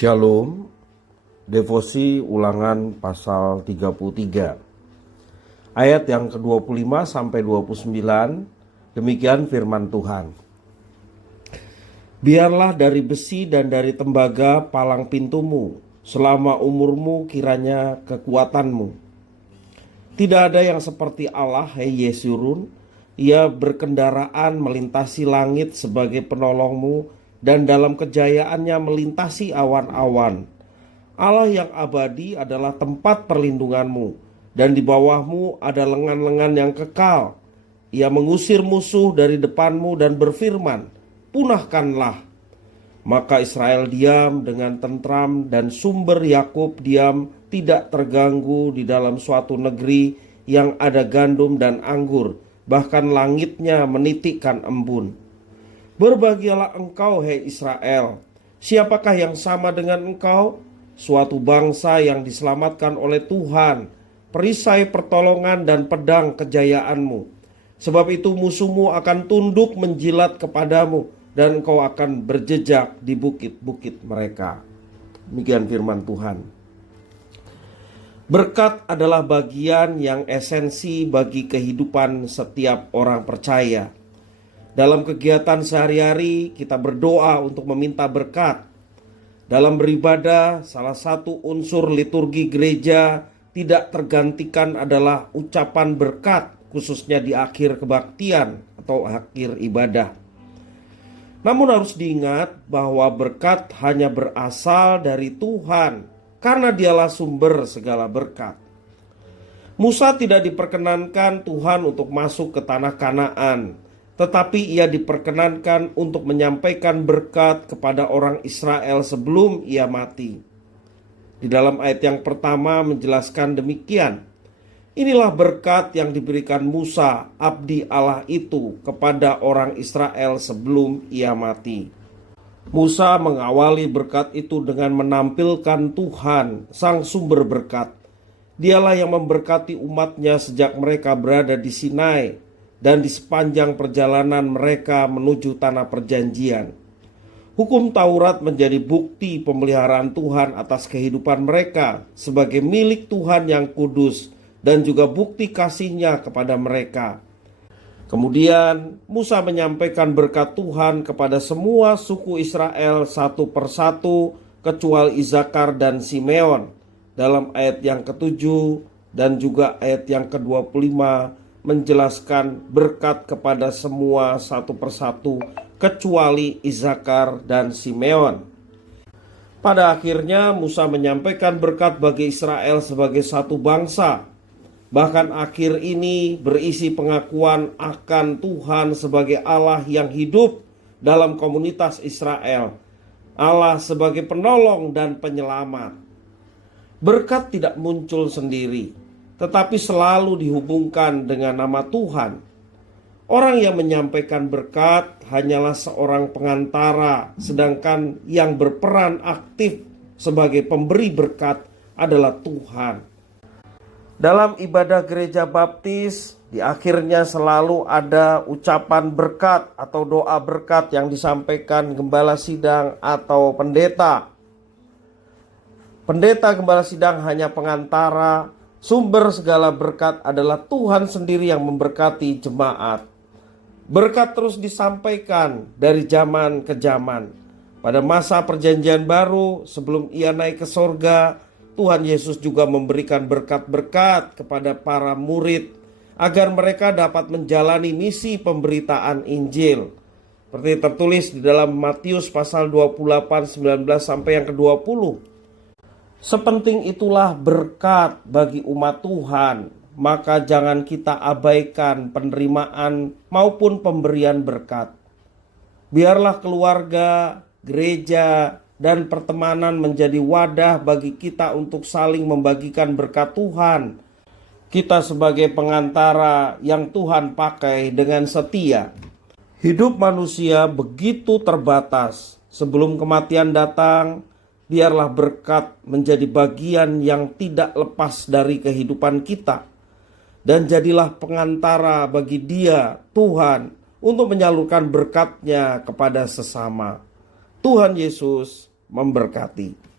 Shalom, devosi ulangan pasal 33. Ayat yang ke-25 sampai 29, demikian firman Tuhan. Biarlah dari besi dan dari tembaga palang pintumu, selama umurmu kiranya kekuatanmu. Tidak ada yang seperti Allah, hai Yesurun. Ia berkendaraan melintasi langit sebagai penolongmu, dan dalam kejayaannya melintasi awan-awan. Allah yang abadi adalah tempat perlindunganmu, dan di bawahmu ada lengan-lengan yang kekal. Ia mengusir musuh dari depanmu dan berfirman, punahkanlah. Maka Israel diam dengan tentram, dan sumber Yakub diam tidak terganggu di dalam suatu negeri yang ada gandum dan anggur, bahkan langitnya menitikkan embun. Berbahagialah engkau, hai Israel. Siapakah yang sama dengan engkau? Suatu bangsa yang diselamatkan oleh Tuhan, perisai pertolongan dan pedang kejayaanmu. Sebab itu musuhmu akan tunduk menjilat kepadamu, dan engkau akan berjejak di bukit-bukit mereka. Demikian firman Tuhan. Berkat adalah bagian yang esensi bagi kehidupan setiap orang percaya. Dalam kegiatan sehari-hari kita berdoa untuk meminta berkat. Dalam beribadah, salah satu unsur liturgi gereja tidak tergantikan adalah ucapan berkat, khususnya di akhir kebaktian atau akhir ibadah. Namun harus diingat bahwa berkat hanya berasal dari Tuhan, karena dialah sumber segala berkat. Musa tidak diperkenankan Tuhan untuk masuk ke tanah Kanaan, tetapi ia diperkenankan untuk menyampaikan berkat kepada orang Israel sebelum ia mati. Di dalam ayat yang pertama menjelaskan demikian. Inilah berkat yang diberikan Musa, abdi Allah itu, kepada orang Israel sebelum ia mati. Musa mengawali berkat itu dengan menampilkan Tuhan, sang sumber berkat. Dialah yang memberkati umatnya sejak mereka berada di Sinai dan di sepanjang perjalanan mereka menuju tanah perjanjian. Hukum Taurat menjadi bukti pemeliharaan Tuhan atas kehidupan mereka sebagai milik Tuhan yang kudus, dan juga bukti kasih-Nya kepada mereka. Kemudian Musa menyampaikan berkat Tuhan kepada semua suku Israel satu persatu kecuali Isakar dan Simeon dalam ayat yang ke-7 dan juga ayat yang ke-25 menjelaskan berkat kepada semua satu persatu kecuali Isakar dan Simeon. Pada akhirnya Musa menyampaikan berkat bagi Israel sebagai satu bangsa. Bahkan akhir ini berisi pengakuan akan Tuhan sebagai Allah yang hidup dalam komunitas Israel, Allah sebagai penolong dan penyelamat. Berkat tidak muncul sendiri, tetapi selalu dihubungkan dengan nama Tuhan. Orang yang menyampaikan berkat hanyalah seorang pengantara, sedangkan yang berperan aktif sebagai pemberi berkat adalah Tuhan. Dalam ibadah gereja baptis, di akhirnya selalu ada ucapan berkat atau doa berkat yang disampaikan gembala sidang atau pendeta. Pendeta gembala sidang hanya pengantara. Sumber segala berkat adalah Tuhan sendiri yang memberkati jemaat. Berkat terus disampaikan dari zaman ke zaman. Pada masa perjanjian baru, sebelum ia naik ke sorga, Tuhan Yesus juga memberikan berkat-berkat kepada para murid agar mereka dapat menjalani misi pemberitaan Injil. Seperti tertulis di dalam Matius pasal 28, 19 sampai yang ke-20. Sepenting itulah berkat bagi umat Tuhan, maka jangan kita abaikan penerimaan maupun pemberian berkat. Biarlah keluarga, gereja, dan pertemanan menjadi wadah bagi kita untuk saling membagikan berkat Tuhan. Kita sebagai pengantara yang Tuhan pakai dengan setia. Hidup manusia begitu terbatas. Sebelum kematian datang, biarlah berkat menjadi bagian yang tidak lepas dari kehidupan kita. Dan jadilah pengantara bagi Dia, Tuhan, untuk menyalurkan berkat-Nya kepada sesama. Tuhan Yesus memberkati.